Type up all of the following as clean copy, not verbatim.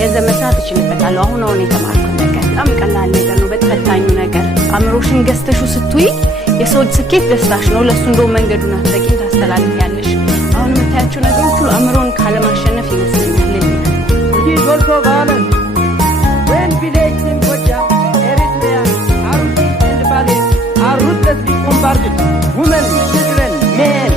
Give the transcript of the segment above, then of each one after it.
ገንዘብ መስራት እችልበታለሁ አሁን የተማርኩት ነገር በጣም ቀላል ነገር ነው በተፈታኙ ነገር አምሮሽን ገዝተሹ ስትይ የሰው ስኬት ደስታሽ ነው ለሱ እንደው መንገዱን አትጠቂም ታስተላልፊያለሽ አሁን የምታያቸው ነገሮች ሁሉ አምሮን ካለማሸነፍ ይመስለኛል ይህ ጎልቶ ባለ when village in Goja Eritrea Aruti and Bali are ruthlessly bombarded women children men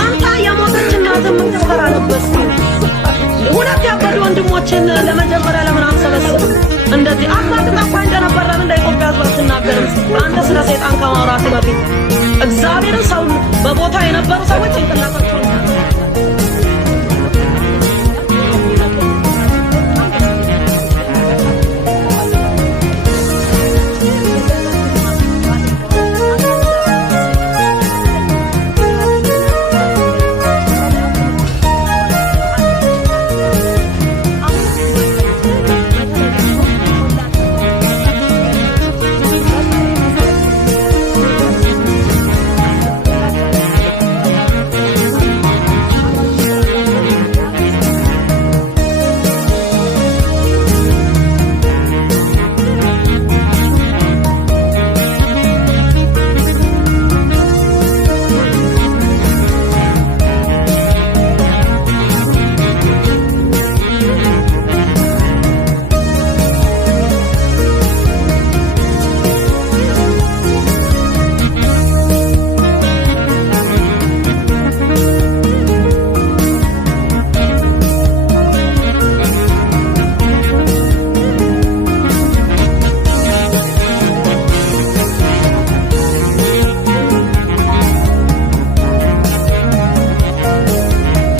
አንተ የሞተችና ዘመን ተፈራረበስ ወራት ያበዱ ወንድሞችን ለመጀመሪያ ለምን አንሰበስብ እንደዚህ አማት ተቋ እንደነበር ለምን ለኢትዮጵያ ሕዝብ አትናገርም አንተ ስለ ሰይጣን ከማውራት በፊት እግዚአብሔር ሰው በቦታ የነበሩ ሰዎች